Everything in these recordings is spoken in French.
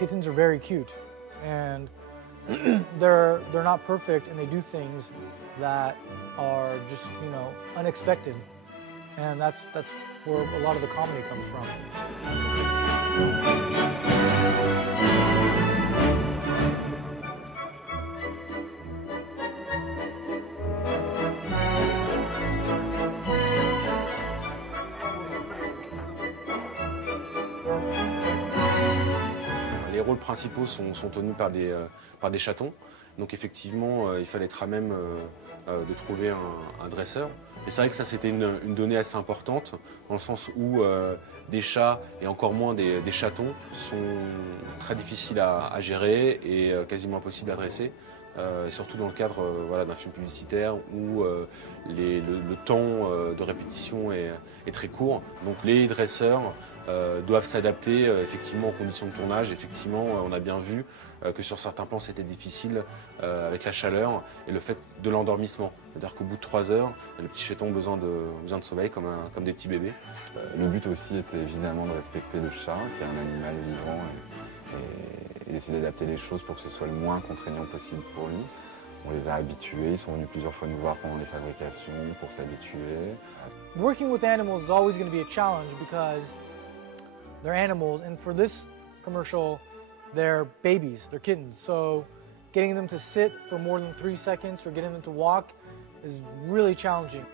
kittens are very cute, and they're not perfect, and they do things that are just, you know, unexpected, and that's where a lot of the comedy comes from. Les rôles principaux sont tenus par des chatons. Donc effectivement, il fallait être à même de trouver un dresseur. Et c'est vrai que ça, c'était une donnée assez importante, dans le sens où des chats, et encore moins des chatons, sont très difficiles à gérer et quasiment impossibles à dresser. Surtout dans le cadre voilà, d'un film publicitaire où le temps de répétition est très court. Donc les dresseurs doivent s'adapter effectivement aux conditions de tournage. Effectivement, on a bien vu que sur certains plans c'était difficile avec la chaleur et le fait de l'endormissement. C'est-à-dire qu'au bout de 3 heures, les petits chatons ont besoin de sommeil comme des petits bébés. Le but aussi était évidemment de respecter le chat, qui est un animal vivant, et d'essayer d'adapter les choses pour que ce soit le moins contraignant possible pour lui. On les a habitués, ils sont venus plusieurs fois nous voir pendant les fabrications pour s'habituer. Working with animals is always going to be a challenge because they're animals, and for this commercial, they're babies, they're kittens. So getting them to sit for more than 3 seconds or getting them to walk is really challenging.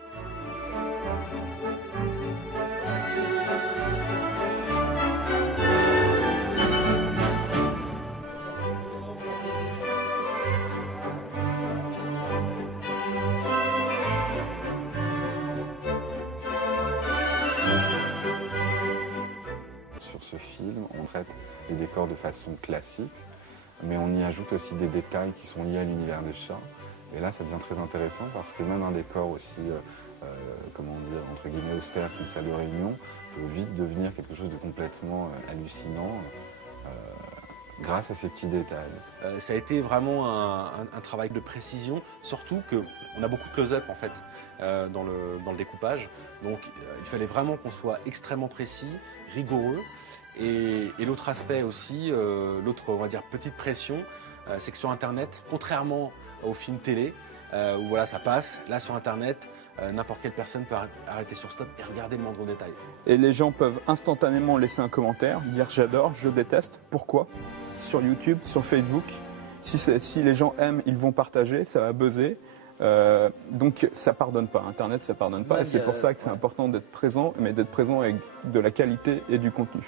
Sur ce film, on traite les décors de façon classique, mais on y ajoute aussi des détails qui sont liés à l'univers des chats. Et là, ça devient très intéressant parce que même un décor aussi, comment dire, entre guillemets austère qu'une salle de réunion peut vite devenir quelque chose de complètement hallucinant grâce à ces petits détails. Ça a été vraiment un travail de précision, surtout qu'on a beaucoup de close-up en fait dans le découpage. Donc il fallait vraiment qu'on soit extrêmement précis, rigoureux. Et l'autre aspect aussi, l'autre on va dire petite pression, c'est que sur Internet, contrairement aux films télé, où voilà ça passe, là sur Internet, n'importe quelle personne peut arrêter sur stop et regarder le moindre détail. Et les gens peuvent instantanément laisser un commentaire, dire j'adore, je déteste, pourquoi? Sur YouTube, sur Facebook. Si les gens aiment, ils vont partager, ça va buzzer. Donc ça pardonne pas, Internet ça pardonne pas, et c'est pour ça que c'est important d'être présent, mais d'être présent avec de la qualité et du contenu.